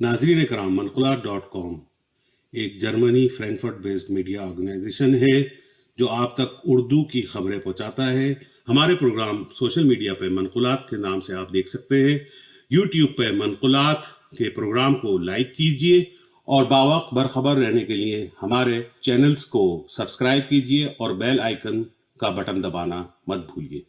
नाज़रीन कराम, मनक़ुलात.com एक Germany Frankfurt based media organisation है जो आप तक उर्दू की खबरें पहुंचाता है। हमारे प्रोग्राम सोशल मीडिया पे मनक़ुलात के नाम से आप देख सकते हैं। यूट्यूब पे मनक़ुलात के प्रोग्राम को लाइक कीजिए और बावक्त बरखबर रहने के लिए हमारे चैनल्स को सब्सक्राइब कीजिए और बेल आइकन का बटन दबाना मत भूलिए।